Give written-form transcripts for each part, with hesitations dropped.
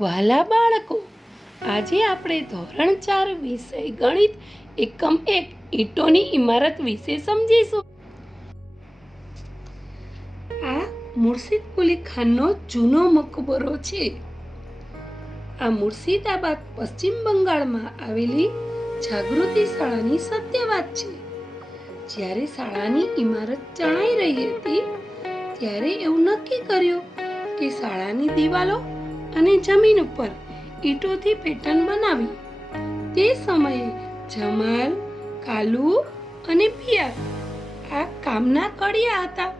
વહાલા બાળકો, આજે આપણે ધોરણ 4 વિષય ગણિત એકમ 1 ઈંટોની ઇમારત વિશે સમજીશું. આ મુર્શિદ કુલી ખાનનો જૂનો મકબરો છે. આ મુર્શિદાબાદ પશ્ચિમ બંગાળમાં આવેલી જાગૃતિ શાળાની સત્ય વાત છે. જ્યારે શાળાની ઇમારત ચણાઈ રહી હતી ત્યારે એવું નક્કી કર્યું કે શાળાની દિવાલો અને જમીન ઉપર ઈંટોથી પેટર્ન બનાવી. તે સમયે જમાલ, કાલુ અને પિયા આ કામના કડિયા હતા.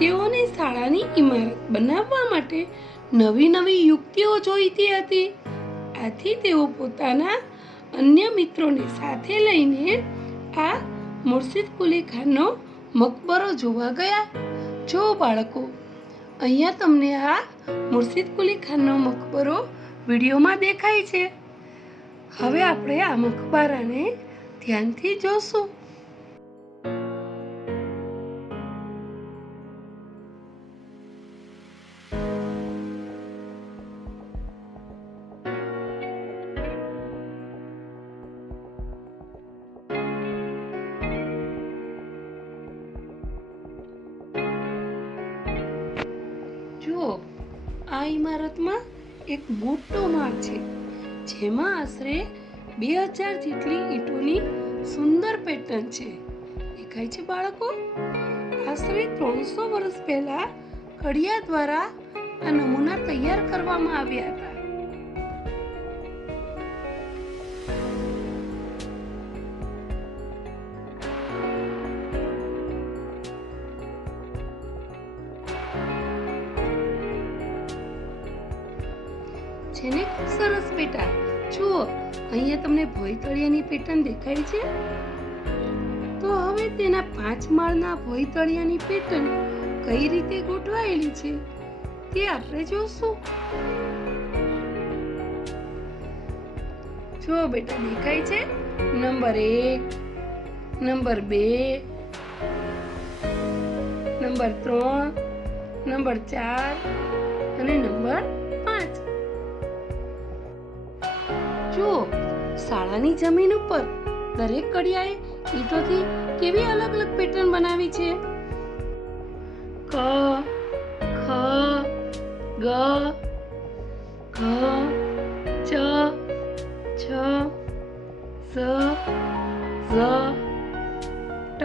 તેઓને શાળાની ઇમારત બનાવવા માટે નવી નવી યુક્તિઓ જોઈતી હતી. આથી તેઓ પોતાના અન્ય મિત્રોને સાથે લઈને આ મુર્શિદ કુલી ખાનનો મકબરો જોવા ગયા. જો બાળકો, અહીંયા તમને આ મુર્શિદ કુલી ખાનનો મકબરો વિડીયોમાં દેખાય છે. હવે આપણે આ મકબરાને ધ્યાનથી જોશું. જુઓ, આ ઇમારતમાં એક મોટો માળ છે, જેમાં આશરે 2000 જેટલી ઈંટોની સુંદર પેટર્ન છે. દેખાય છે બાળકો? આશરે 300 વર્ષ પહેલા કડિયા દ્વારા આ નમૂના તૈયાર કરવામાં આવ્યા હતા. છે ને ખૂબ સરસ બેટા. જુઓ, અહીંયા તમને ભોયતળિયાની પેટર્ન દેખાય છે. તો હવે તેના 5 માળના ભોયતળિયાની પેટર્ન કઈ રીતે ગોઠવાયેલી છે તે આપણે જોશું. જુઓ બેટા, દેખાય છે નંબર 1, નંબર 2, નંબર 3, નંબર 4 અને નંબર 5. જુઓ, શાળાની જમીન ઉપર દરેક કડિયાએ ઈંટોથી કેવી અલગ અલગ પેટર્ન બનાવી છે. ક, ખ, ગ, ઘ, ચ, છ, સ, ઝ, ટ,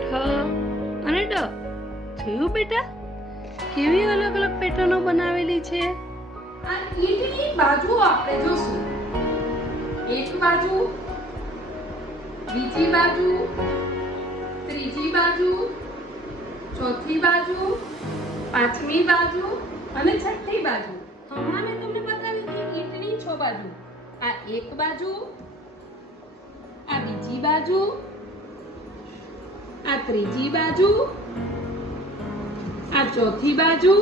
ઠ અને ડ. જોયું બેટા, કેવી અલગ અલગ પેટર્નો બનાવેલી છે. આ ઈંટની બાજુઓ આપણે જોશું. એક બાજુ, બીજી બાજુ, ત્રીજી બાજુ, ચોથી બાજુ, પાંચમી બાજુ અને છઠ્ઠી બાજુ. હમણાં મેં તમને બતાવ્યું કે ઈંટની 6 બાજુ. આ એક બાજુ, આ બીજી બાજુ, આ ત્રીજી બાજુ, આ ચોથી બાજુ,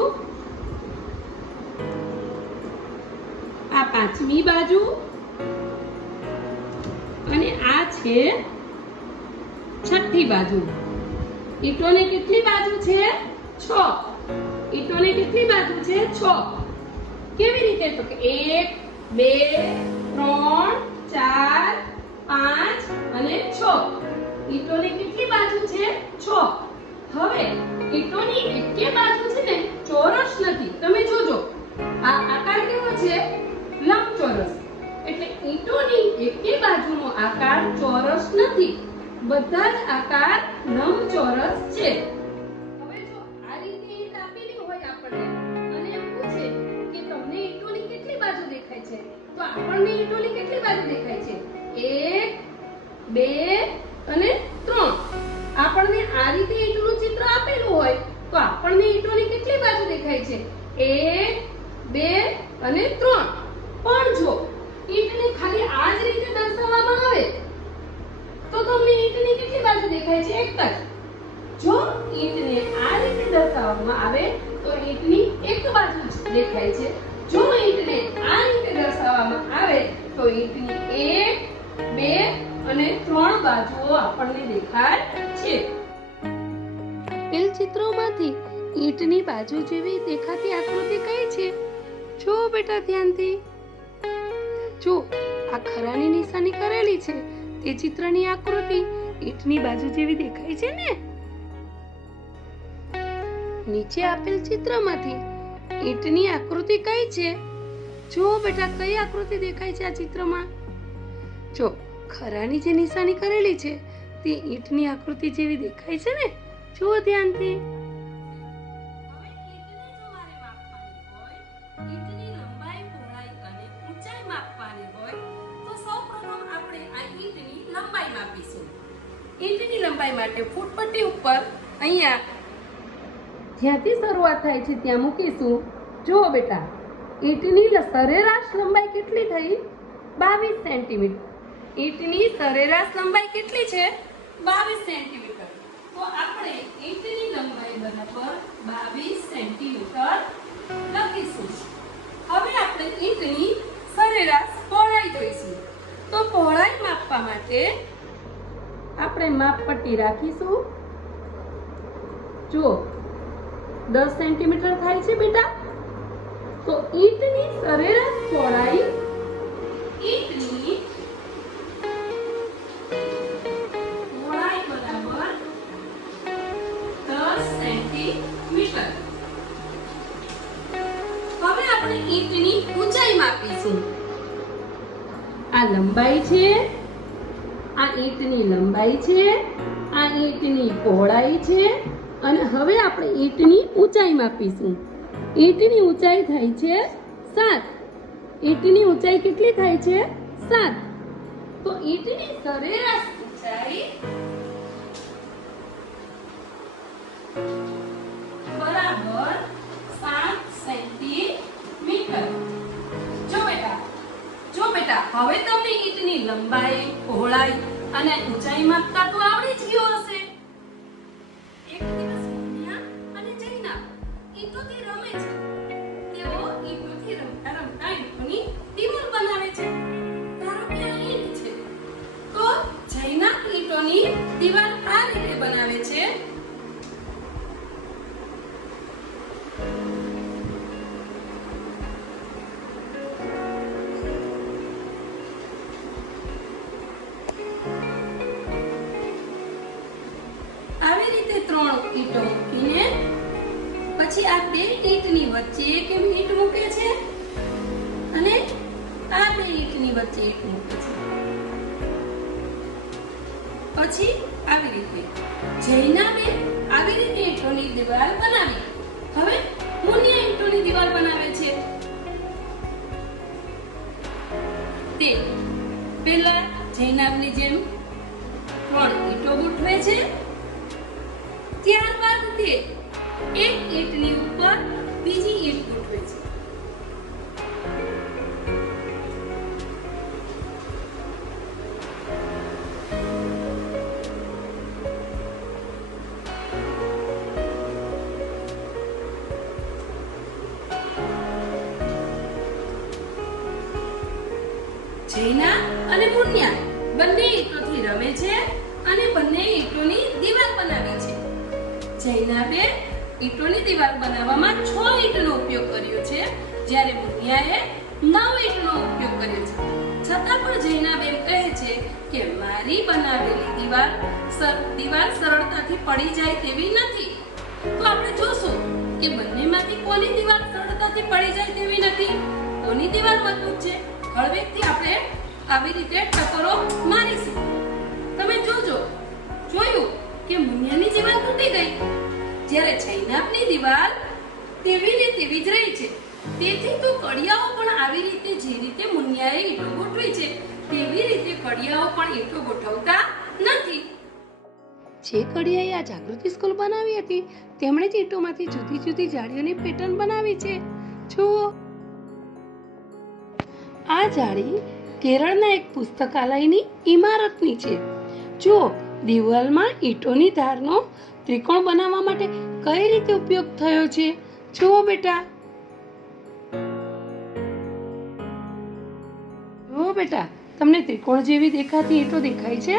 આ પાંચમી બાજુ અને આ છે છઠ્ઠી બાજુ. ઈંટોને કેટલી બાજુ છે? 6. ઈંટોને કેટલી બાજુ છે? 6. કેવી રીતે? તો કે 1, 2, 3, 4, 5 અને 6. ઈંટોને કેટલી બાજુ છે? 6. હવે ઈંટોની એકે બાજુ છે ને ચોરસ નથી. તમે જોજો, આ આકાર કેવો છે? લંબચોરસ. એટલે ઈંટોની એકે બાજુનો આકાર ચોરસ નથી. બધા જ આકાર લંબચોરસ છે. હવે જો આ રીતે ઈંટ આપેલી હોય આપણને અને એમ પૂછે કે તમને ઈંટોની કેટલી બાજુ દેખાય છે, તો આપણને ઈંટોની કેટલી બાજુ દેખાય છે? 1, 2 અને 3. આપણને આ રીતે ઈંટનું ચિત્ર આપેલું હોય તો આપણને ઈંટોની કેટલી બાજુ દેખાય છે? 1, 2 અને 3. પણ જો ઈંટને ખાલી આ જ રીતે દર્શાવવામાં આવે તો તમને ઈંટની કેટલી બાજુ દેખાય છે? એક જ. જો ઈંટને આ રીતે દર્શાવવામાં આવે તો ઈંટની એક બાજુ જ દેખાય છે. જો ઈંટને આ રીતે દર્શાવવામાં આવે તો ઈંટની 1, 2 અને 3 બાજુઓ આપણને દેખાય છે. ચિત્રોમાંથી ઈંટની બાજુ જેવી દેખાતી આકૃતિ કઈ છે? જો બેટા ધ્યાનથી જો, આ ખરાની નિશાની કરેલી છે તે ચિત્રની આકૃતિ ઈંટની બાજુ જેવી દેખાય છે ને? નીચે આપેલ ચિત્રમાંથી ઈંટની આકૃતિ કઈ છે? જો બેટા, કઈ આકૃતિ દેખાય છે આ ચિત્રમાં? જો, ખરાની જે નિશાની કરેલી છે તે ઈંટની આકૃતિ જેવી દેખાય છે ને? જુઓ ધ્યાનથી. ઈંટની લંબાઈ માટે ફૂટપટ્ટી ઉપર અહીંયા જ્યાંથી શરૂઆત થાય છે ત્યાં મૂકીશું. જુઓ બેટા, ઈંટની સરેરાશ લંબાઈ કેટલી થઈ? 22 સેન્ટીમીટર. ઈંટની સરેરાશ લંબાઈ કેટલી છે? 22 સેન્ટીમીટર. તો આપણે ઈંટની લંબાઈ બરાબર 22 સેન્ટીમીટર લખીશું. હવે આપણે ઈંટની સરેરાશ પહોળાઈ જોઈશું. તો પહોળાઈ માપવા માટે આપણે માપપટ્ટી રાખીશું. જુઓ, 10 સેન્ટીમીટર થાય છે બેટા. તો ઈંટની સરેરાશ પહોળાઈ બરાબર 10 સેન્ટીમીટર. હવે આપણે ઈંટની ઊંચાઈ માપીશું. આ લંબાઈ છે, આ ઈંટની લંબાઈ છે, આ ઈંટની પહોળાઈ છે અને હવે આપણે ઈંટની ઊંચાઈ માપીશું. ઈંટની ઊંચાઈ થાય છે 7. ઈંટની ઊંચાઈ કેટલી થાય છે? 7. તો ઈંટની સરેરાશ ઊંચાઈ બરાબર 7 સેન્ટીમીટર. જો બેટા, હવે તમને ઈંટની લંબાઈ, પહોળાઈ અને ઊંચાઈ માપતા તો આવડી જ ગયો હશે. એક દિવસ મુનિયા અને જૈના ઈંટોથી રમે છે. તેઓ ઈંટોથી રમતા રમતા ઈંટોની દિવાલ બનાવે છે. ધારો કે આ ઈંટ છે, તો જૈના ઈંટોની દિવાલ આ રીતે બનાવે છે. આવી રીતે 3 ઈંટો મૂકીને પછી આ 2 ઈંટની વચ્ચે એક ઈંટ મૂકે છે અને આ 2 ઈંટની વચ્ચે ઈંટ મૂકે છે. પછી આવી રીતે જૈનાબેન આવી રીતે ઈંટોની દીવાલ બનાવી. હવે મુનિયા ઈંટોની દીવાલ બનાવે છે. તે પહેલા જૈનાબની જેમ 3 ઈંટો ગોઠવે છે. ત્યારબાદ તે એક ઈંટની ઉપર બીજી ઈંટ ગોઠવે છે. જૈના અને મુનિયા બંને ઈંટોથી રમે છે અને બંને ઈંટોની દીવાલ બનાવી છે. જૈનાબેન ઈંટોની દીવાલ બનાવવામાં 6 ઈંટનો ઉપયોગ કર્યો છે, જ્યારે મુનિયાએ 9 ઈંટનો ઉપયોગ કર્યો છે. છતાં પણ જૈનાબેન કહે છે કે મારી બનાવેલી દીવાલ સરળતાથી પડી જાય તેવી નથી. તો આપણે જોશું કે બંનેમાંથી કોની દીવાલ સરળતાથી પડી જાય તેવી નથી, કોની દીવાલ મજબૂત છે. હળવેકથી આપણે આવી રીતે ટકોરો મારીશું. તમે જોયું કે મુનિયાની દીવાલ તૂટી ગઈ, જ્યારે જૈનાબની દીવાલ તેવી ને તેવી જ રહી છે. તેથી તો કડિયાઓ પણ આવી રીતે જે રીતે મુનિયાએ ઈંટો ગોઠવી છે તેવી રીતે કડિયાઓ પણ ઈંટો ગોઠવતા નથી. જે કડિયાએ આ જાગૃતિ સ્કૂલ બનાવી હતી તેમણે જ ઈંટોમાંથી જુદી જુદી જાળીઓની પેટર્ન બનાવી છે. જુઓ, આ જાળી કેરળના એક પુસ્તકાલયની ઇમારતની છે. જુઓ, દિવાલમાં ઈંટોની ધારનો ત્રિકોણ બનાવવા માટે કઈ રીતે ઉપયોગ થયો છે. જુઓ બેટા, તમને ત્રિકોણ જેવી દેખાતી ઈંટો દેખાય છે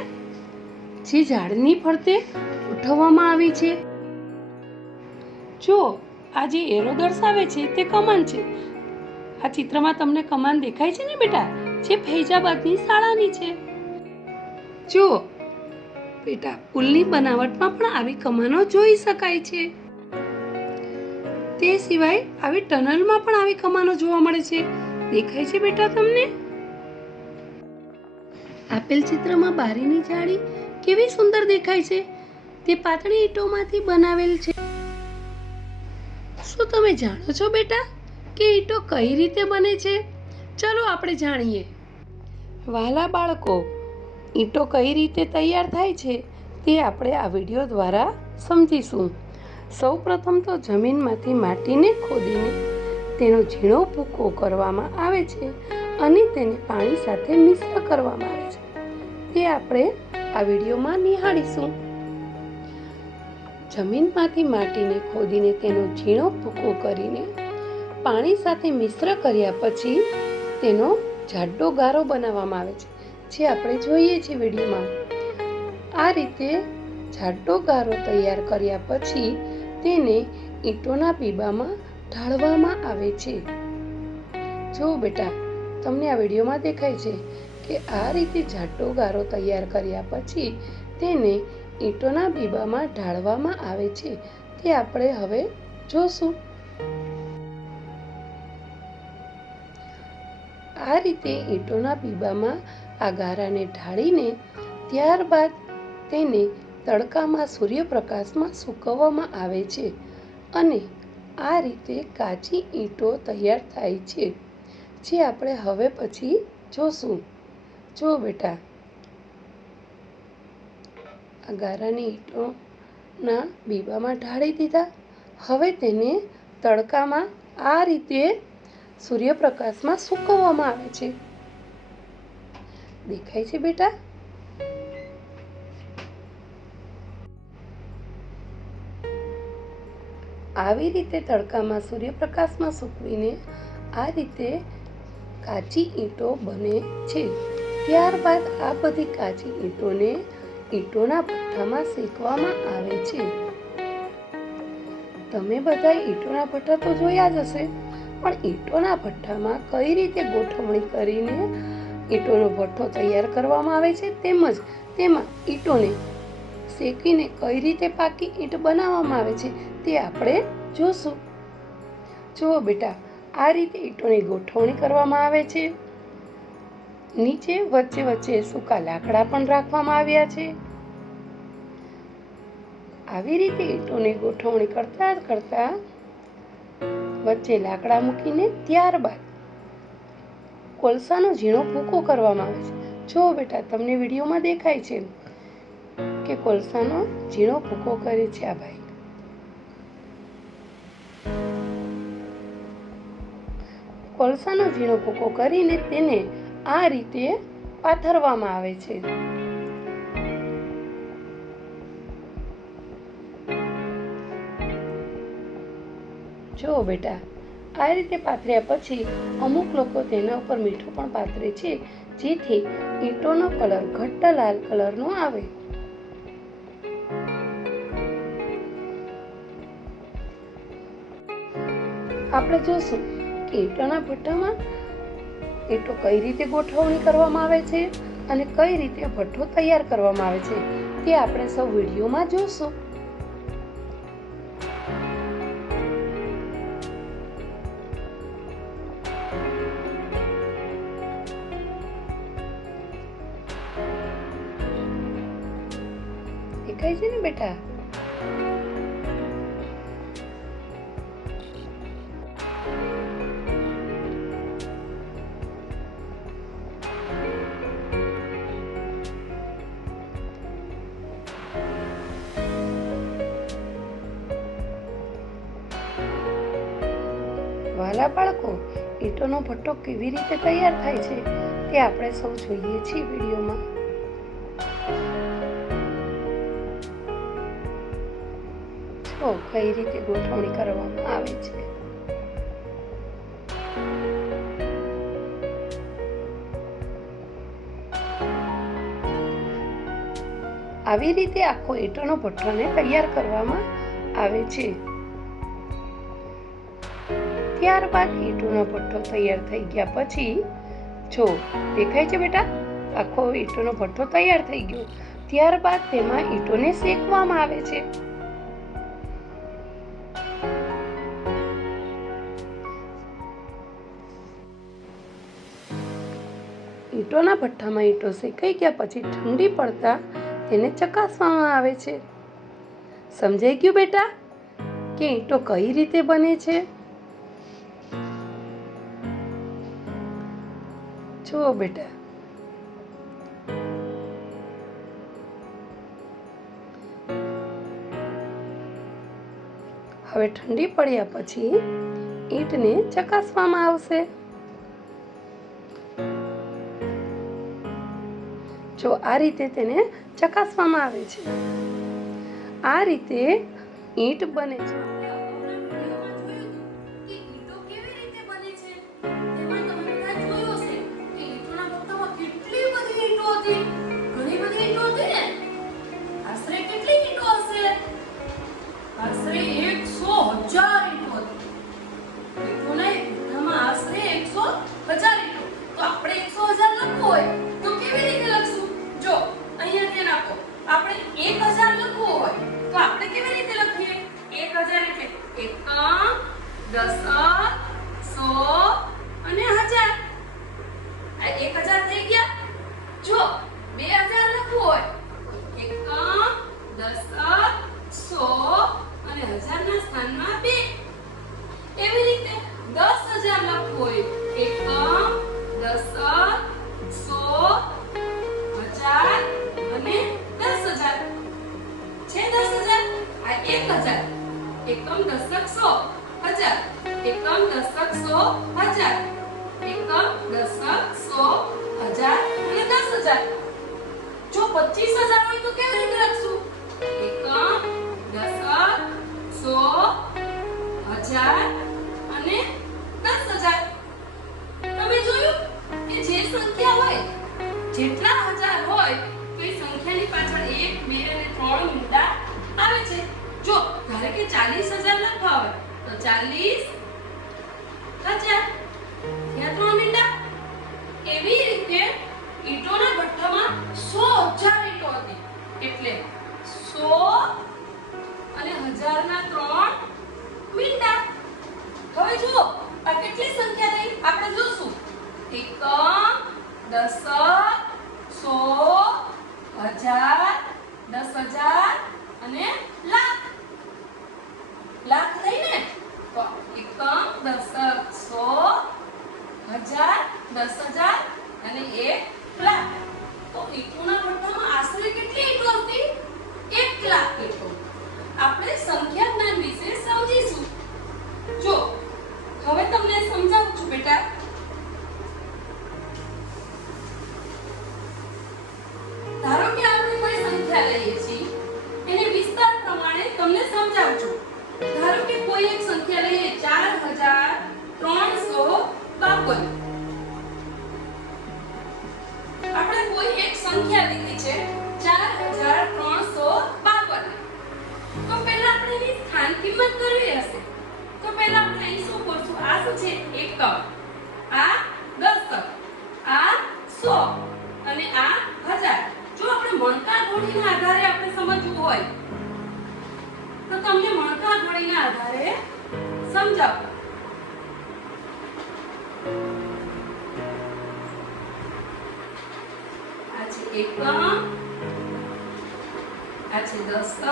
જે ઝાડની ફરતે ગોઠવવામાં આવી છે. જો આ જે એરો દર્શાવે છે તે કમાન છે. આ ચિત્રમાં તમને કમાન દેખાય છે ને બેટા, જે ફૈજાબાદની શાળાની છે. જો બેટા, પુલની બનાવટમાં પણ આવી કમાનો જોઈ શકાય છે. તે સિવાય આવી ટનલમાં પણ આવી કમાનો જોવા મળે છે. દેખાય છે બેટા તમને? આપેલ ચિત્રમાં બારીની જાળી કેવી સુંદર દેખાય છે. તે પાતળી ઈંટોમાંથી બનાવેલ છે. શું તમે જાણો છો બેટા કે ઈંટો કઈ રીતે બને છે? ચલો આપણે જાણીએ. વહાલા બાળકો, ઈંટો કઈ રીતે તૈયાર થાય છે તે આપણે આ વિડીયો દ્વારા સમજીશું. સૌપ્રથમ તો જમીનમાંથી માટીને ખોદીને તેનો ઝીણો ભૂકો કરવામાં આવે છે અને તેને પાણી સાથે મિશ્ર કરવામાં આવે છે. તે આપણે આ વિડીયોમાં નિહાળીશું. જમીનમાંથી માટીને ખોદીને તેનો ઝીણો ભૂકો કરીને પાણી સાથે મિશ્ર કર્યા પછી તેનો જાડો ગારો બનાવવામાં આવે છે, જે આપણે જોઈએ છીએ વિડીયોમાં. આ રીતે જાડો ગારો તૈયાર કર્યા પછી તેને ઈંટોના પીબામાં ઢાળવામાં આવે છે. જો બેટા, તમને આ વિડીયોમાં દેખાય છે કે આ રીતે જાડો ગારો તૈયાર કર્યા પછી તેને ઈંટોના પીબામાં ઢાળવામાં આવે છે. તે આપણે હવે જોશું. આ રીતે ઈંટોના પીબામાં આ ગારાને ઢાળીને ત્યારબાદ તેને તડકામાં સૂર્યપ્રકાશમાં સૂકવવામાં આવે છે અને આ રીતે કાચી ઈંટો તૈયાર થાય છે, જે આપણે હવે પછી જોશું. જો બેટા, આ ગારાની ઈંટોના બીબામાં ઢાળી દીધા. હવે તેને તડકામાં આ રીતે સૂર્યપ્રકાશમાં સૂકવવામાં આવે છે. દેખાય છે બેટા? આવી રીતે તડકામાં સૂર્યપ્રકાશમાં સૂકવીને આ રીતે કાચી ઈંટો બને છે. ત્યારબાદ આ બધી કાચી ઈંટોને ઈંટોના ભઠ્ઠામાં શેકવામાં આવે છે. તમે બધા ઈંટોના ભઠ્ઠા તો જોયા જ હશે, પણ ઈંટોના ભઠ્ઠામાં કઈ રીતે ગોઠવણી કરીને ઈંટોનો ભઠ્ઠો તૈયાર કરવામાં આવે છે, તેમજ તેમાં ઈંટોને શેકીને કઈ રીતે પાકી ઈંટ બનાવવામાં આવે છે તે આપણે જોશું. જુઓ બેટા, આ રીતે ઈંટોની ગોઠવણી કરવામાં આવે છે. નીચે વચ્ચે વચ્ચે સૂકા લાકડા પણ રાખવામાં આવ્યા છે. આવી રીતે ઈંટોની ગોઠવણી કરતા કરતા વચ્ચે લાકડા મૂકીને ત્યારબાદ કોલસાનો ઝીણો ભૂકો કરવામાં આવે છે. જુઓ બેટા, તમને વિડીયોમાં દેખાય છે કે કોલસાનો ઝીણો ભૂકો કરે છે આ ભાઈ. કોલસાનો ઝીણો ભૂકો કરીને તેને આ રીતે પાથરવામાં આવે છે. જો બેટા, આ રીતે પાથર્યા પછી અમુક લોકો તેના ઉપર મીઠું પણ પાથરે છે, જેથી ઈંટોનો કલર ઘટ્ટ લાલ કલરનો આવે. આપણે જોશું કે ઈંટોના ભઠ્ઠામાં ઈંટો કઈ રીતે ગોઠવણી કરવામાં આવે છે અને કઈ રીતે ભઠ્ઠો તૈયાર કરવામાં આવે છે તે આપણે સૌ વિડીયોમાં જોશું. દેખાય છે ને બેટા? વહાલા બાળકો, ઈંટોનો ભઠ્ઠો કેવી રીતે તૈયાર થાય છે તે આપણે સૌ જોઈએ છીએ વિડીયોમાં. જો કઈ રીતે ગોઠવણી કરવામાં આવે છે. આવી રીતે આખો ઈંટોનો ભઠ્ઠોને તૈયાર કરવામાં આવે છે. ત્યારબાદ ઈંટોનો ભઠ્ઠો તૈયાર થઈ ગયા પછી જો દેખાય છે બેટા, આખો ઈંટોનો ભઠ્ઠો તૈયાર થઈ ગયો. ત્યારબાદ તેમાં ઈંટોને શેકવામાં આવે છે. ઈંટોના ભઠ્ઠામાં ઈંટો શેકાઈ ગયા પછી ઠંડી પડતા તેને ચકાસવામાં આવે છે. સમજાઈ ગયું બેટા કે ઈંટો કઈ રીતે બને છે? જુઓ બેટા, હવે ઠંડી પડ્યા પછી ઈંટને ચકાસવામાં આવશે. જો આ રીતે તેને ચકાસવામાં આવે છે. આ રીતે ઈંટ બને છે. એકમ દશક સો હજાર, એકમ દશક સો હજાર, એકમ દશક સો હજાર અને 10,000. જો 25,000 હોય તો કેવી રીતે લખશું? એકમ દશક સો હજાર અને 10,000. તમે જોયું કે જે સંખ્યા હોય, જેટલા હજાર હોય તો એ સંખ્યાની પાછળ 1, 2 અને 3 મીંડા આવે છે. જો ધારો કે 40,000 લખવા હોય તો 40,000 ત્યાં 3 મીંડા. એવી રીતે ઈંટોના ભઠ્ઠામાં 100,000 ઈંટો હતી એટલે 100 અને 1000 ના 3 મીંડા. હવે જુઓ આ કેટલી સંખ્યા થઈ આપણે જોશું. એકમ, દશક, સો, હજાર, 10,000 અને લાખ. લાખ થઈ ને? તો એકમ, દશક, સો, હજાર, 10,000 અને 1 લાખ. તો ઈંટોના ભઠ્ઠામાં આશરે કેટલી ઈંટો હતી? 1 લાખ ઈંટો. આપણે સંખ્યા જ્ઞાન વિશે સમજીશું. જો હવે તમને સમજાવું છું બેટા. ધારો કે આપણે કોઈ સંખ્યા લઈએ છીએ, એને વિસ્તાર પ્રમાણે તમને સમજાવું છું. ધારો કે કોઈ એક સંખ્યા લઈએ 4,352. આપણે કોઈ એક સંખ્યા લીધી છે 4,352. તો પહેલા આપણે એની સ્થાન કિંમત કરવી હશે. તો પહેલા આપણે અહીં શું કરશું? આ શું છે? એકમ, આ દશક, આ 100 અને આ 1000. જો આપણે મણકા ઘોડીના આધારે આપણે સમજવું હોય તો તમને મણકા ઘોડીના આધારે સમજાવું. આ છે એકમ, આ છે દશક,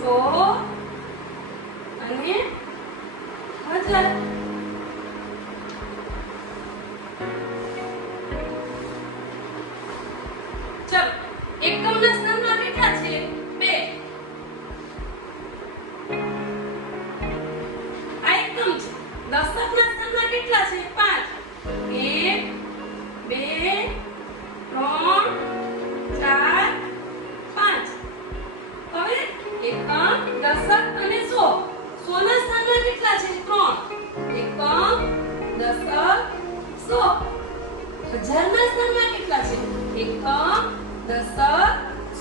100 અને 1000. ચલો એકમના સ્થાનમાં કેટલા છે? 2. આ એકમ છે. દશકના સ્થાનમાં કેટલા છે? 5. 1, 2, 3, 4, 5. હવે એકમ, દશક અને 100. 100 ના સ્થાનમાં કેટલા છે? 3. એકમ, દશક, 100. 1000 ના સ્થાનમાં કેટલા છે? એકમ, દશક,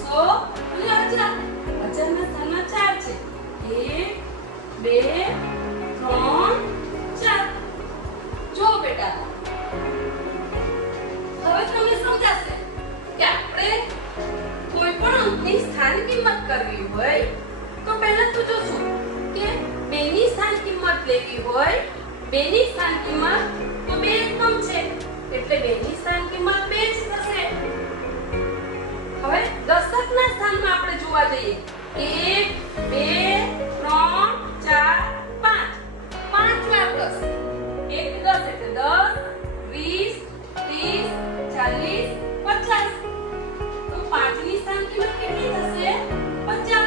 100 અને 1000. 1000 ના સ્થાનમાં 4 છે. 1, 2, ની સ્થાન કિંમત કરવી હોય તો પહેલા તો જોશું કે 2 ની સ્થાન કિંમત લેવી હોય 2 ની સ્થાન કિંમત તો 2 એકમ છે એટલે 2 ની સ્થાન કિંમત 2 જ થશે. હવે દશકના સ્થાનમાં આપણે જોવા જઈએ 1 2 3 4 5 5 વાર 10 1 10 એટલે 10 20 30 40 50 તો 5 ની સ્થાન કિંમત કેટલી થશે 50.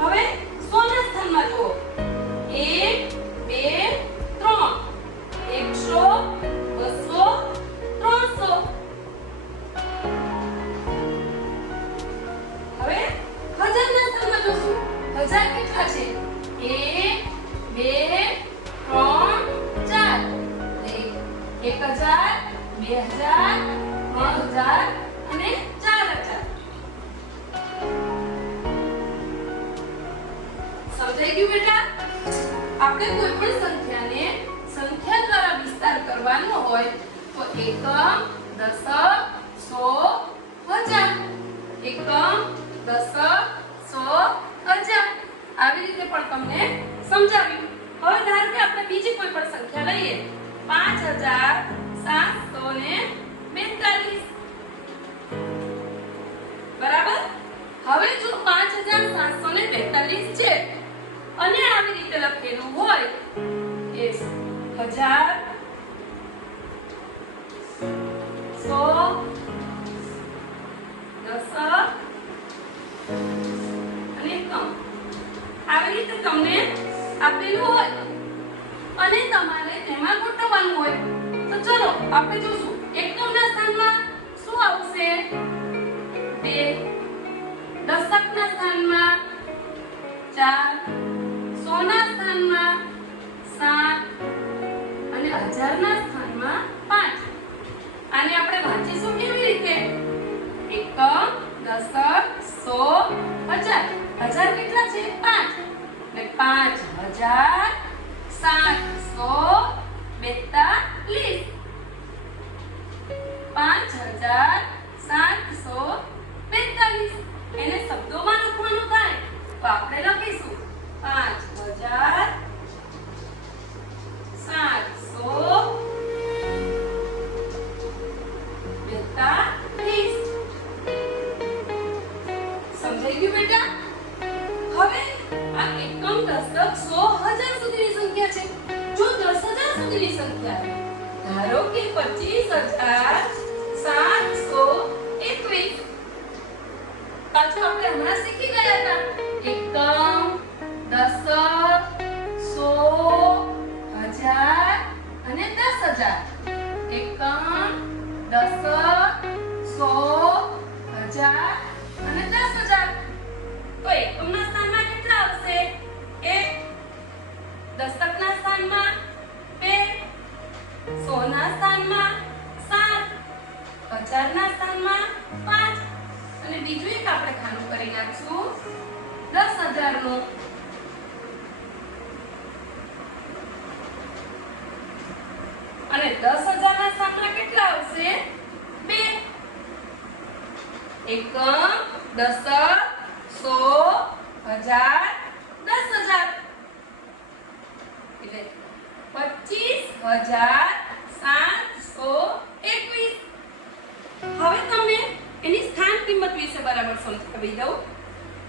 હવે 100 ના સ્થાનમાં જુઓ 1 2 3 100 200 300. હવે 1000 ના સ્થાનમાં જોશું 1000 કેટલા છે 1 2 3 4 1000 2000 3000 અને 4000. સમજાઈ ગયું બેટા? આપણે કોઈ પણ સંખ્યાને સંખ્યા દ્વારા વિસ્તાર કરવાનો હોય તો એકમ દશક સો હજાર એકમ દશક સો હજાર આવી રીતે પણ તમને સમજાવ્યું. હવે ધારો કે આપણે બીજી કોઈ પણ સંખ્યા લઈએ 5742 બરાબર. હવે જો 5742 છે અને આવી રીતે લખેલું હોય એ 1000 100 દશક અને એકમ આવી રીતે તમને આપેલું હોય અને તમારે તેમાં ગોઠવવાનું હોય તો ચલો આપણે જોશું એકમના સ્થાનમાં શું આવશે 2 દશકના સ્થાનમાં 4 100 ના સ્થાનમાં 7 અને 1000 ના સ્થાનમાં 5. આને આપણે વાંચીશું કેવી રીતે એકમ દશક 100 1000 કેટલા છે 5 એટલે 5000 742 5742 એને શબ્દોમાં લખવાનું થાય તો આપણે લખીશું 5742. સમજાઈ ગયું બેટા? હવે આ એકમ દશક 100,000 સુધીની સંખ્યા છે. જો 10,000 સુધીની સંખ્યા ધારો કે 25,721 પાછું આપણે હમણાં શીખી ગયા હતા એકમ દશક 100,000 અને 10,000 એકમ દશક 100,000 અને 10,000 તો એકમના સ્થાનમાં કેટલા આવશે 1 દશકના સ્થાનમાં 2 100 ના સ્થાનમાં 7 1000 ના સ્થાનમાં 5 અને બીજું એક આપણે ખાનું કરી નાખશું 10,000 નું અને 10,000 ના સ્થાનમાં કેટલા આવશે 2 એકમ દશક 100,000 10,000 એટલે 25,721. હવે તમને એની સ્થાન કિંમત વિશે બરાબર સમજાવી દઉં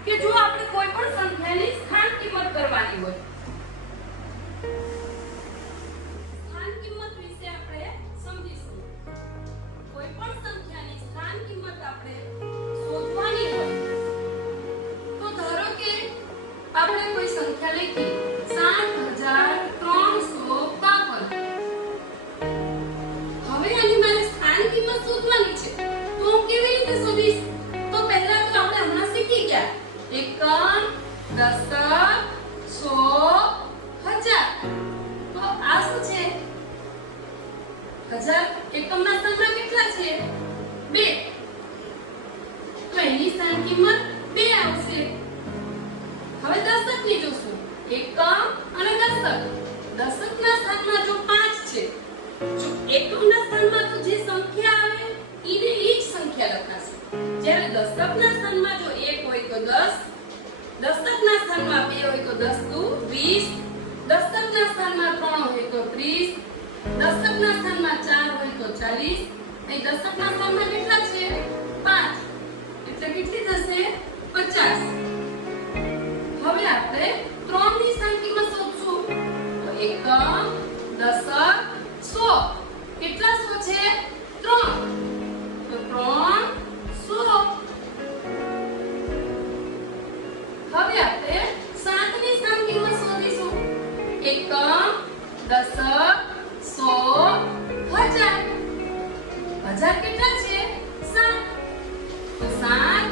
કે જો આપણે કોઈ પણ સંખ્યાની સ્થાન કિંમત કરવાની હોય સ્થાન કિંમત વિશે આપણે સમજીશું. કોઈ પણ સંખ્યાની સ્થાન કિંમત આપણે શોધવાની હોય તો ધારો કે આપણે કોઈ સંખ્યા લખી 7,352. હવે આની મારે સ્થાન કિંમત શોધવાની છે તો હું કેવી રીતે શોધીશ? તો પહેલા તો આપણે હમણાં શીખી ગયા એકમ દશક 100,000. તો આ શું છે 1000 એકમના સ્થાનમાં કેટલા છે 2 તો એની સ્થાન કિંમત 2 આવશે. હવે દશકની જોશું એકમ અને દશક. દશકના સ્થાનમાં જો 5 છે જો એકમના સ્થાનમાં તો જે સંખ્યા આવે ઈને દશકના સ્થાનમાં જો 1 હોય તો 10, દશકના સ્થાનમાં 2 હોય તો 10 દુ 20, દશકના સ્થાનમાં 3 હોય તો 30, દશકના સ્થાનમાં 4 હોય તો 40, અહીં દશકના સ્થાનમાં કેટલા છે 5, એટલે કેટલી થશે 50. હવે આપણે 3 ની સ્થાન કિંમત શોધશું. તો એકમ, દશક, સો. કેટલા સો છે 3, તો 3 100. હવે આપણે 7 ની સ્થાન કિંમત શોધીશું. એકમ, દશક, સો, હજાર. હજાર કેટલા છે 7, તો 7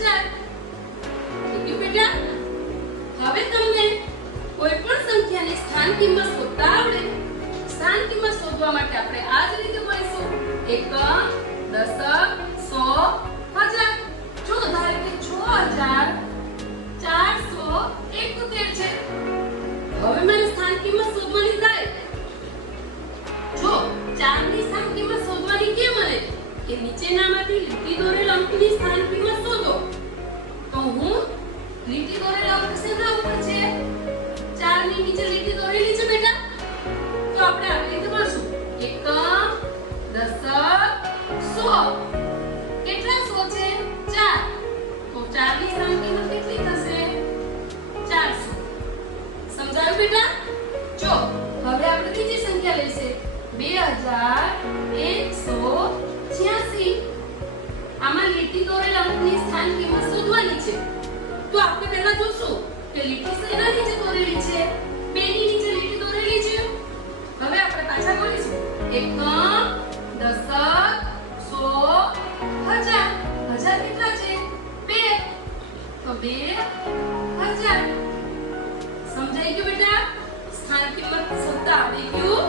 હજાર. ઠીક બેટા. હવે તમને કોઈ પણ સંખ્યાની સ્થાન કિંમત શોધતા આવડે. સ્થાન કિંમત શોધવા માટે આપણે આ જ રીતે કરીશું. એકમ, દશક, સો, હજાર. જો ધારો કે 6471 છે. હવે મને સ્થાન કિંમત શોધવાની થાય. જો 4 ની સ્થાન કિંમત શોધવાની કેમ મને કે નીચેનામાંથી લીટી દોરેલ અંકની સ્થાન કિંમત શોધો. તો હું લીટી દોરેલ અંક શેના ઉપર છે 4 ની નીચે લીટી દોરેલી છે બેટા. તો આપણે આવી રીતે કરશું. એકમ, દશક, સો. કેટલા સો છે 4, તો 4 ની સ્થાન કિંમત કેટલી થશે 400. સમજાયું બેટા. જો હવે આપણે બીજી સંખ્યા લઈશે 2186. આમાં લીટી દોરેલ અંકની સ્થાન કિંમત શોધવાની છે. તો આપણે પહેલા જોશું કે લીટી શેના નીચે દોરેલી છે 2 ની નીચે લીટી દોરેલી છે. હવે આપણે પાછા મળીશું. એકમ, દશક, સો, હજાર. હજાર કેટલા છે 2, તો 2000. સમજાઈ ગયું બેટા. સ્થાન કિંમત શોધતા આવડી ગયું.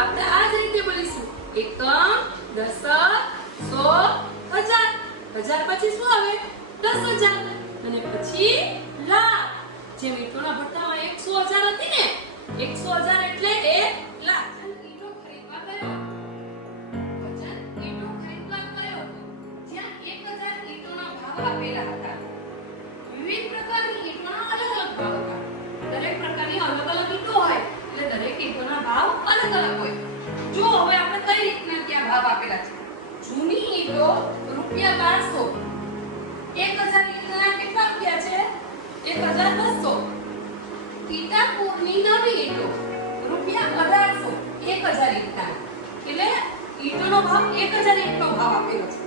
આપણે આ જ રીતે બોલીશું. એકમ, દશક, સો, હજાર. હજાર પછી શું આવે 10,000 અને પછી લાખ. જે મીઠોના ભટ્ટામાં 100,000 હતી ને 100,000 એટલે 1 લાખ. ઈંટો ખરીદવા ગયો. વજન ઈંટો ખરીદવા ગયો જ્યાં 1000 ઈંટોના ભાવ આપેલા હતા. વિવિધ પ્રકારની ઈંટોના અલગ અલગ ભાવ હતા. દરેક પ્રકારની અલગ અલગ ઈંટો હોય એટલે દરેક ઈંટોના ભાવ અલગ અલગ હોય. જો હવે આપણે કઈ રીતના ત્યાં ભાવ આપેલા છે. જૂની ઈંટો રૂપિયા 1200. 1000 ઈંટોના કેટલા રૂપિયા છે 1200. ઈટાપુરની નવી ઈંટો રૂપિયા 1800. 1000 ઈંટના એટલે ઈંટોનો ભાવ 1000 ઈંટનો ભાવ આપેલો છે.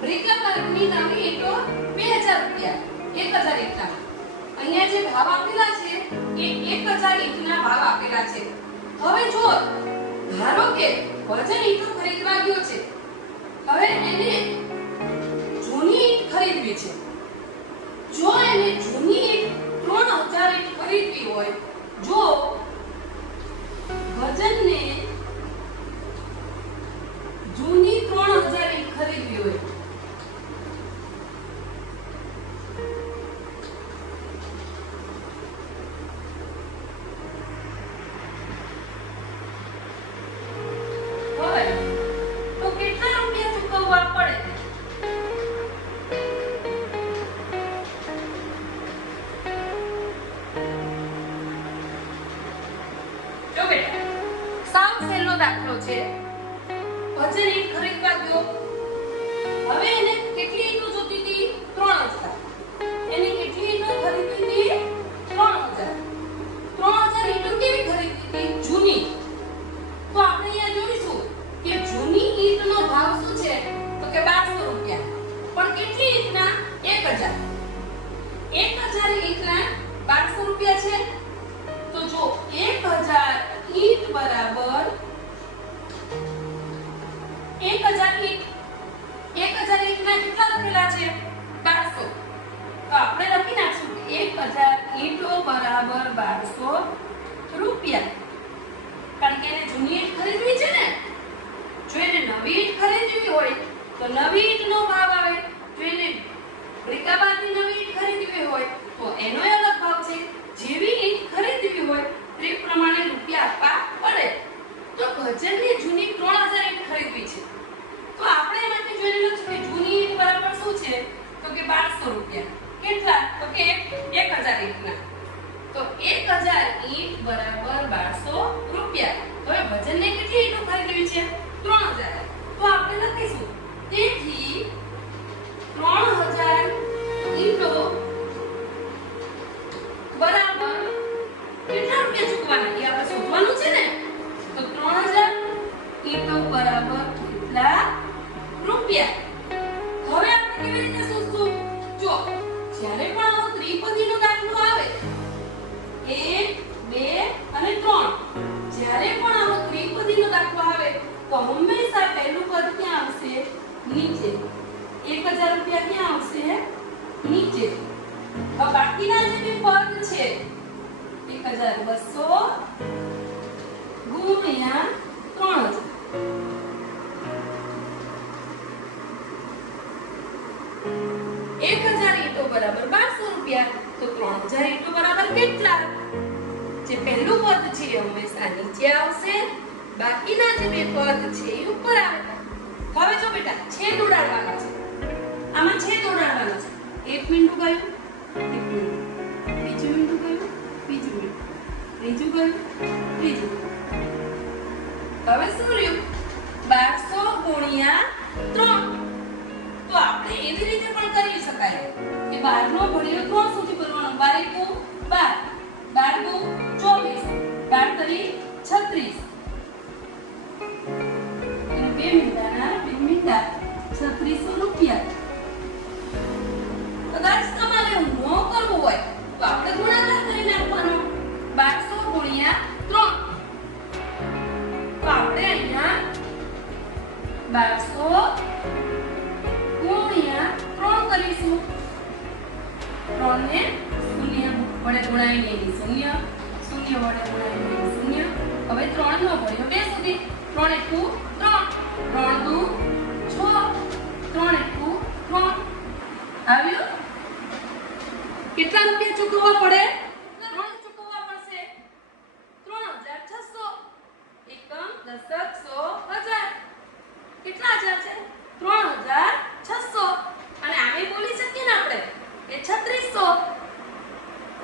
બ્રિકલબર્ગની નવી ઈંટો 2000 રૂપિયા 1000 ઈંટના. અહીંયા જે ભાવ આપેલા છે એ 1000 ઈંટના ભાવ આપેલા છે. હવે જો ધારો કે વજન ઈંટો ખરીદવા ગયો છે. હવે એને જૂની ઈંટ ખરીદવી છે. જો એને જૂની ઈંટ 3000 ઈંટ ખરીદવી હોય, જો વજનને જૂની 3000 ઈંટ ખરીદવી હોય તો કેટલા રૂપિયા ચૂકવવા પડે? જો બેટા સાવ સહેલો દાખલો છે. વજન ઈંટ ખરીદવા ગયો. હવે એને કેટલી ઈંટો જોતી હતી 3000. એને કેટલી ઈંટો ખરીદવી હતી 3000. 3000 ઈંટો કેવી ખરીદી હતી જૂની. તો આપણે અહીંયા જોઈશું કે જૂની ઈંટનો ભાવ શું છે તો કે 1200 રૂપિયા. પણ કેટલી ઈંટના 1000. 1000 ઈંટના 1200 રૂપિયા છે. તો જો 1000 ઈંટ બરાબર 1000 ઈંટ છે? તો કે 1200 રૂપિયા. કેટલા? તો કે 1000 ઈંટના. તો 1000 ઈંટ બરાબર 1200 રૂપિયા. હવે વજનને કેટલી ઈંટો ખરીદવી છે? 3000. તો આપણે લખીશું તેથી 3000 ઈંટો બરાબર કેટલા રૂપિયા ચૂકવાના એ આપણે શોધવાનું છે ને. તો 3000 ઈંટો બરાબર કેટલા રૂપિયા. હવે આપણે કેવી રીતે શોધશું? જો જ્યારે પણ આવો ત્રિપદીનો દાખલો આવે 1 2 અને 3, જ્યારે પણ આવો ત્રિપદીનો દાખલો આવે તો હંમેશા પહેલું પદ ક્યાં આવશે? નીચે. 1000 રૂપિયા ક્યાં આવશે? નીચે. હવે બાકીના જે બે પદ છે 1200 ગુણ્યા 3000. 1000 ઈંટો બરાબર 1200 રૂપિયા. તો 3000 ઈંટો બરાબર કેટલા? જે પહેલું પદ છે એ હંમેશા નીચે આવશે, બાકીના જે બે પદ છે એ ઉપર આવે. હવે જો બેટા છેદ ઉડાડવાનો છે. આમાં છેદ ઉડાડવાનો છે. એક મીંડું ગયું, એક મીંડું. બીજું મીંડું ગયું, બીજું મીંડું. ત્રીજું ગયું, ત્રીજું. હવે શું રહ્યું? 1200 ગુણ્યા 3. તો આપણે એવી રીતે પણ કરી શકાય કે 12 નો ઘડિયો 3 સુધી કરવાનો. 12 × 2 12 × 2 24, 12 તરી 36. અને બે મીંડા 3600 રૂપિયા. કદાચ તમારે ન કરવું હોય તો આપણે ગુણાકાર કરી નાખવાનો. 1200 ગુણ્યા 3. તો આપણે અહીંયા 1200 ગુણ્યા 3 કરીશું. 3 ને 0 વડે ગુણાઈને એની 0, 0 વડે ગુણાઈને એની 0. હવે 3 નો ઘડિયો 2 સુધી. 3 × 1 3, 3 × 2 6, 3 × 1 3. આવ્યું? કેટલા રૂપિયા ચૂકવવા પડે? 3 ચૂકવવા પડશે. 3600. એકમ, દશક, સો, હજાર. કેટલા હજાર છે? 3600. અને આમે બોલી શકીએ ને આપણે એ 3600.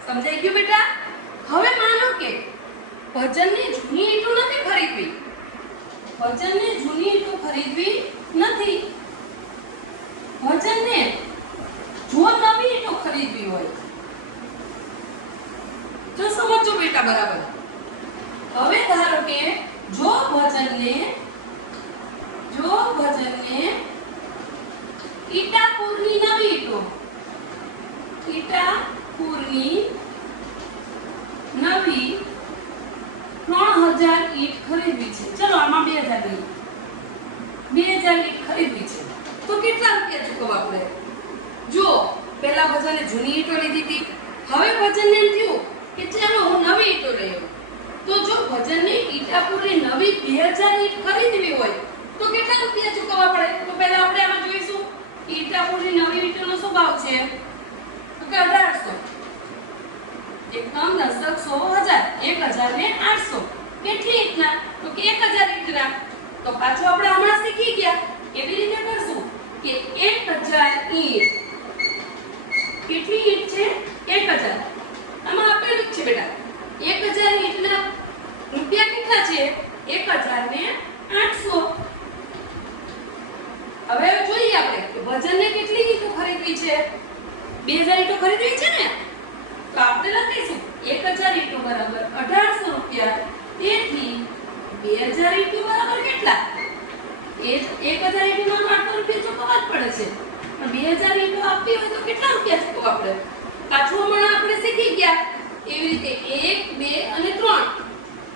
સમજાઈ ગયું બેટા? હવે માનો કે વજનની જૂની ઈંટો નથી ખરીદવી. વજનને જૂની ઈંટો ખરીદવી નથી. વજનને જો નવી ઈંટો ખરીદવી હોય તો સમજો બેટા બરાબર. હવે ધારો કે જો વજનને ઈટાપુરની નવી ઈંટો, ઈટાપુરની નવી 3000 ઈંટ ખરીદવી છે. ચલો આમાં 2000 લઈએ. 2000 ઈંટ ખરીદવી છે તો કેટલા રૂપિયા ચૂકવવા પડે? જો પહેલા વજને જૂની ઈંટો લીધી હતી. હવે વજનને એમ થયું કે ચાલો હું નવી ઈંટો લઈ આવું. તો જો વજનને ઈટાપુરની નવી 2000 ઈંટ ખરીદવી હોય તો કેટલા રૂપિયા ચૂકવવા પડે? તો પહેલા આપણે આમાં જોઈશું ઈટાપુરની નવી ઈંટોનો શું ભાવ છે? તો કે 1800. એકમ, દશક, સો, હજાર. 1000 ને 800. કેટલી ઈંટના? તો કે 1000 ઈંટના. તો પાછું આપણે હમણાં શીખી ગયા કેવી રીતે કરશું કે 1000 ઈંટ. કેટલી ઈંટ છે? 1000. આમાં આપેલું જ છે બેટા. 1000 ઈંટના રૂપિયા કેટલા છે? 1000 ને 800. હવે જોઈએ આપણે કે વજનને કેટલી ઈંટો ખરીદવી છે? 2000 ઈંટો ખરીદવી છે ને. તો આપણે લખીશું 1000 ઈંટો બરાબર 1800 રૂપિયા. તેથી 2000 ઈંટો બરાબર કેટલા? 1000 ઈંટોનો 800 રૂપિયા ચૂકવવા જ પડે છે. પણ 2000 ઈંટો આપવી હોય તો કેટલા રૂપિયા ચૂકવવા પડે? પાછું હમણાં આપણે શીખી ગયા એવી રીતે 1 2 અને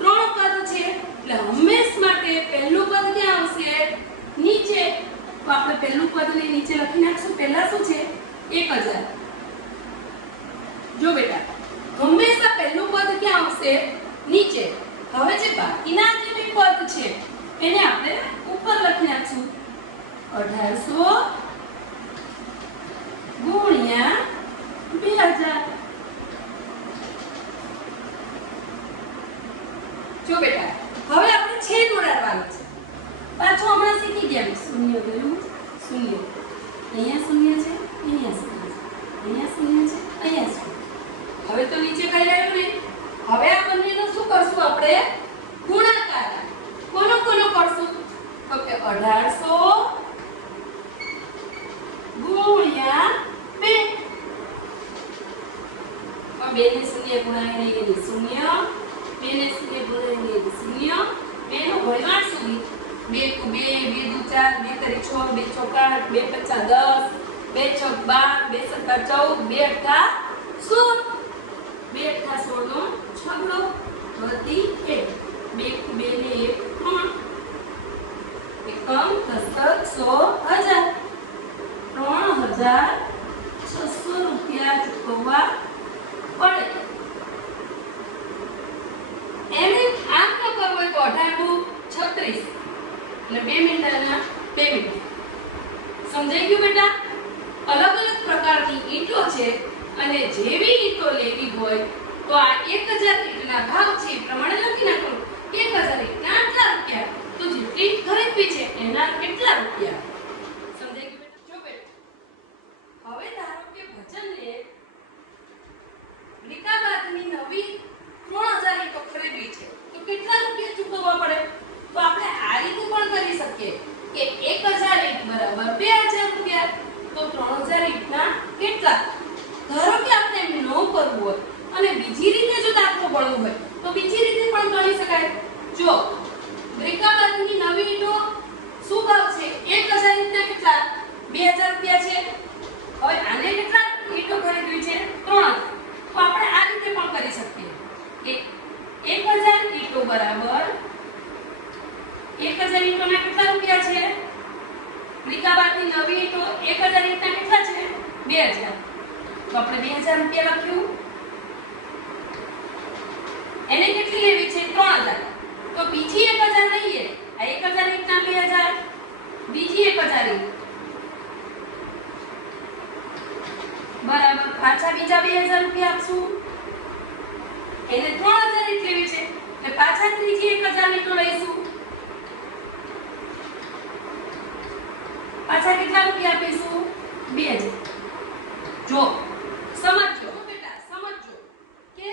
3 પદ છે. એટલે હંમેશ માટે પહેલું પદ ક્યાં આવશે? નીચે. તો આપણે પહેલું પદને નીચે લખી નાખશું. પહેલા શું છે? 1000. જો બેટા હંમેશા પહેલું પદ ક્યાં આવશે? નીચે. હવે જે બાકીના જે બે પદ છે એને આપણે ઉપર લખી નાખશું. 1800 ગુણ્યા 2000. જો બેટા હવે આપણે છેદ ઉડાડવાનો છે. પાછું હમણાં શીખી ગયા. 0 ગયું 0. અહીંયા 0 છે, 2 ને 0 ગુણાઈને એની 0, 2 ને 0 ગુણાઈને એની 0, 2 નો ઘડીવાર સુધી 2 × 2 2 × 4 2 × 6 2 × 8 2 × 5 10 2 × 6 12 2 × 7 14 2 × 8 16 2 × 8 16 નો છગડો વધી 1 2 × 2 ને 1 3 એકમ દશક 100 1000 3600 રૂપિયા ચૂકવવા પડે. એને આમ ન કરવું હોય તો 18×36 એટલે 2 મિનિટના 2 મિનિટ. સમજાઈ ગયું બેટા? અલગ અલગ પ્રકારની ઈંટો છે અને જેવી ઈંટો લેવી હોય તો આ 1000 ઈંટના ભાવ છે એ પ્રમાણે લખી નાખો. 1000 ઈંટના આટલા રૂપિયા, તો જેટલી ઈંટ ખરીદવી છે એના કેટલા રૂપિયા. સમજાઈ ગયું બેટા? જો બેટા હવે ધારો કે વજનને રીકાબાદની નવી 3000 ઈંટો ખરીદવી છે તો કેટલા રૂપિયા ચૂકવવા પડે? તો આપણે આ રીતે પણ કરી શકીએ કે 1000 ઈંટ બરાબર 2000 રૂપિયા. તો 3000 ઈંટના કેટલા? ધારો કે આપણે એમ ન કરવું હોય અને બીજી રીતે જો દાખલો ગણવું હોય તો બીજી રીતે પણ ગણી શકાય. જો રીકાબાદની નવી ઈંટો શું ભાવ છે? 1000 ઈંટના કેટલા? 2000 રૂપિયા છે. હવે આને કેટલા ઈંટો ખરીદવી છે? 3000. તો આપણે આ રીતે પણ કરી શકીએ કે 1000 ઈંટો બરાબર 1000 ઈંટોના કેટલા રૂપિયા છે? રીકાબાદની નવી ઈંટો 1000 ઈંટના કેટલા છે? 2000. તો આપણે 2000 રૂપિયા લખ્યું. એને કેટલી લેવી છે? 3000. તો બીજી 1000 લઈએ. આ 1000 ઈંટના 2000, બીજી 1000 ઈંટ બરાબર પાછા બીજા 2000 રૂપિયા આપશું. એને 3000 ઈંટ લેવી છે એટલે પાછા ત્રીજી 1000 ઈંટો લઈશું. પાછા કેટલા રૂપિયા આપીશું? 2000. જો સમજો બેટા, સમજો કે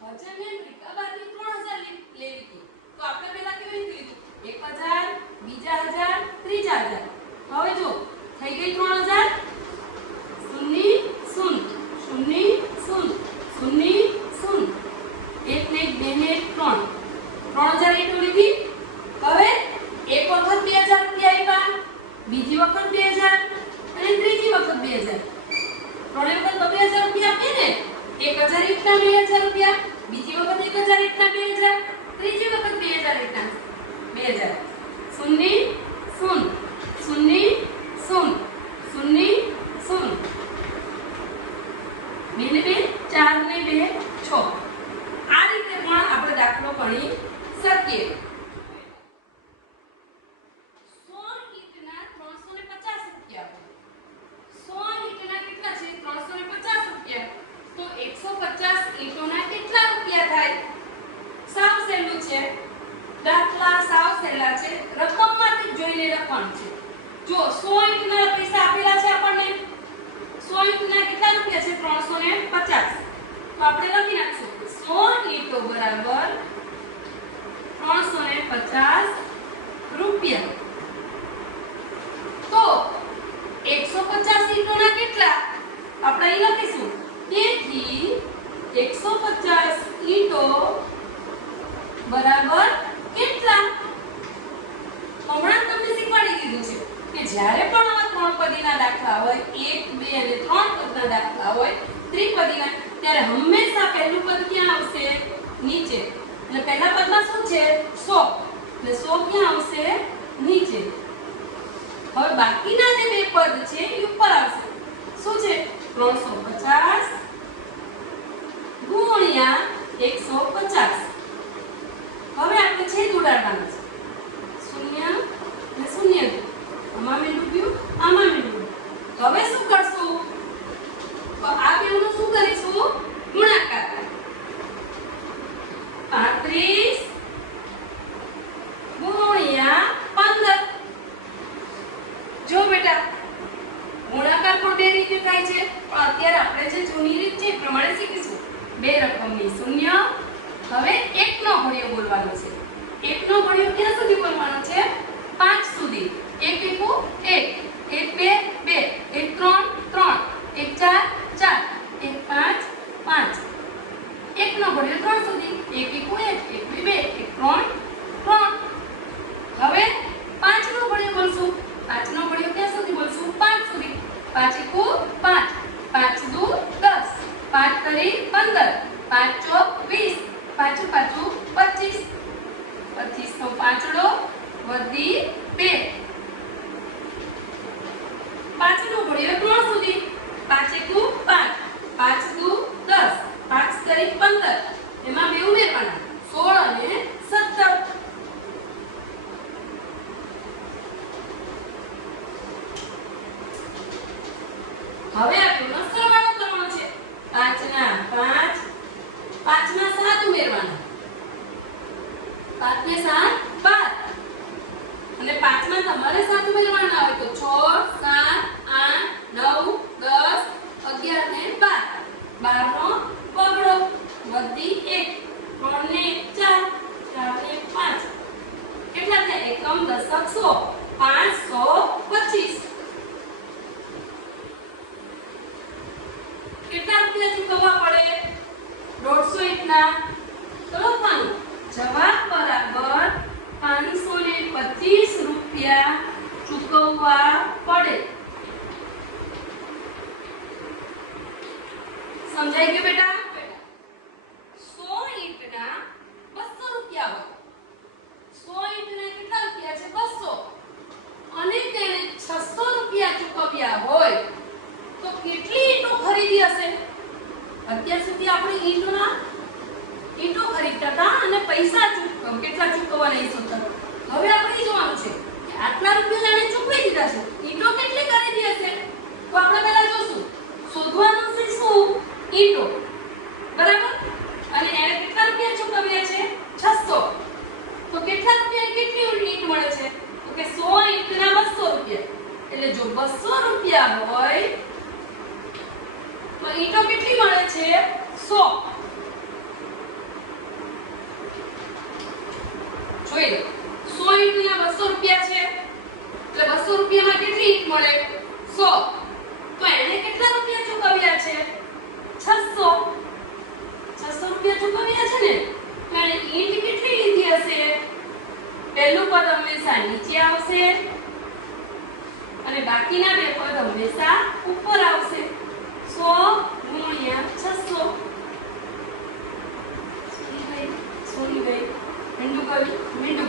વજનને રીકાબાદની 3000 લેવી હતી તો આપણે પહેલા કેવી રીતે લીધું? 1000, બીજા 1000, ત્રીજા 1000. હવે જો થઈ ગઈ 3000. શૂન્ય શૂન્ય શૂન્ય શૂન્ય શૂન્ય શૂન્ય. 1 ને 2 ને 3 3000 ઈંટો લીધી. હવે એક વખત 2000 રૂપિયા આપ્યા, બીજી વખત 2000 અને ત્રીજી વખત 2000. ત્રણે વખત 2000 રૂપિયા આપીએ ને. 1000 ઈંટના 2000 રૂપિયા, બીજી વખત 1000 ઈંટના 2000, ત્રીજી વખત 2000 ઈંટના 2000. શૂન્ય શૂન્ય શૂન્ય શૂન્ય શૂન્ય શૂન્ય. 2 ને 2 4 ને 2 6. આ રીતે પણ આપણે દાખલો ગણી શકીએ. 100 ઈંટના 350 રૂપિયા. 100 ઈંટના કેટલા છે? 350 રૂપિયા. તો 150 ઈંટોના કેટલા રૂપિયા થાય? સાવ સહેલું છે. દાખલા સાવ સહેલા છે. રકમમાંથી જોઈને લખવાનું છે. જો 100 ઈંટના પૈસા આપેલા છે આપણને. 100 ઈંટના કેટલા રૂપિયા છે? 350. તો આપણે લખી નાખશું 100 ઈંટો બરાબર 350 રૂપિયા. તો 150 ઈંટોના કેટલા? આપણે અહીં લખીશું. તેથી 150 ઈંટો બરાબર કેટલા? હમણાં તમને શીખવાડી દીધું છે કે જ્યારે પણ આવા ત્રણ પદીના દાખલા હોય, 1, 2 અને 3 પદના દાખલા હોય, ત્રિપદીના, ત્યારે હંમેશા પહેલું પદ ક્યાં આવશે? નીચે. એટલે પહેલા પદમાં શું છે? 100. એટલે 100 ક્યાં આવશે? નીચે. હવે બાકીના જે બે પદ છે એ ઉપર આવશે. શું છે? 350 ગુણ્યા 150. હવે આપણે છેદ ઉડાડવાના છે. શૂન્ય અને શૂન્ય. આમાં મીંડું ગયું, આમાં મીંડું. તો હવે શું કરશું? તો આ બેનું શું કરીશું? ગુણાકાર. 35 ગુણ્યા 15. જો બેટા ગુણાકાર પણ બે રીતે થાય છે, પણ અત્યારે આપણે જે જૂની રીત છે એ પ્રમાણે શીખીશું. બે રકમની શૂન્ય. હવે 1 નો ઘડિયો બોલવાનો છે. 1 નો ઘડિયો ક્યાં સુધી બોલવાનો છે? 5 સુધી. 1 1 1, 1 2 2, 1 3 3, 1 4 4, 1 5 5. એકુ 5, 5 દુ 10, 5 તરી 15, 5 ચોક 20, પાછું 25, 25 નો પાંચડો વધી 2, પાછળનો ઘડિયો 3 સુધી, 5 એકુ 5, 5 દુ 10, 5 તરી 15, એમાં બે ઉમેરવાના 16 અને 17. હવે આપણો સરવાળો કરવાનો છે. 5 ના 5, 5 ના 7 ઉમેરવાના, 5 ને 7 12, અને 5 માં તમારે 7 ઉમેરવાના હોય તો 6 7 8 9 10 11 ને 12, 12 નો બગડો વધી 1, 3 ને 4, 4 ને 5, કેટલા થાય? એકમ દશક 100, 525. કેટલા રૂપિયા ચૂકવવા પડે? 150 ઇંટના. તો લખવાનું જવાબ બરાબર 525 રૂપિયા ચૂકવવા પડે. સમજાઈ ગયું બેટા? 100 ઈંટના 200 રૂપિયા હોય. 100 ઈંટના કેટલા રૂપિયા છે? 200. અને તેને 600 રૂપિયા ચૂકવ્યા હોય તો કેટલી ઈંટો ખરીદી હશે? અત્યાર સુધી આપણે ઈંટો ખરીદતા હતા અને પૈસા કેટલા ચૂકવવાના એ શોધતા. હવે આપણે એ જોવાનું છે કે આટલા રૂપિયા જાણે ચૂકવી દીધા છે, ઈંટો કેટલી ખરીદી હશે? તો આપણે પહેલા જોશું. શોધવાનું છે શું? ઈંટો. બરાબર? અને એને કેટલા રૂપિયા ચૂકવ્યા છે? 600. તો કેટલા રૂપિયા કેટલી ઈંટ મળે છે? તો કે 100 ઈંટના 200 રૂપિયા. એટલે જો 200 રૂપિયા હોય તો ઈંટો કેટલી મળે છે? 100. જોઈ લો, 100 ઈંટના 200 રૂપિયા છે એટલે 200 રૂપિયામાં કેટલી ઈંટ મળે? 100. તો એને કેટલા રૂપિયા ચૂકવ્યા છે? 600. 600 રૂપિયા ચૂકવ્યા છે ને, તો એને ઈંટ કેટલી લીધી હશે? પહેલું પદ હંમેશા નીચે આવશે અને બાકીના બે પદ હંમેશા ઉપર આવશે. 100 ગુણ્યા 600. સોરી ભાઈ મીંડું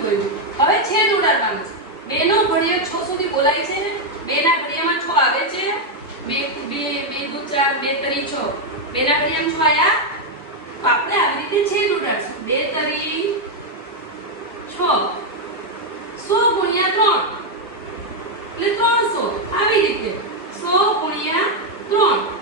કર્યું. હવે છેદ ઉડાડવાનો છે. 2 નો ઘડિયો 6 સુધી બોલાય છે ને, 2 ના ઘડિયામાં 6 આવે છે. 2 દુ 4, 2 તરી 6, 2 ના ઘડિયામાં 6 આયા. તો આપણે આવી રીતે છેદ ઉડાડશું. 2 તરી 6, 100 ગુણ્યા 3 એટલે 300. આવી રીતે 100 ગુણ્યા 3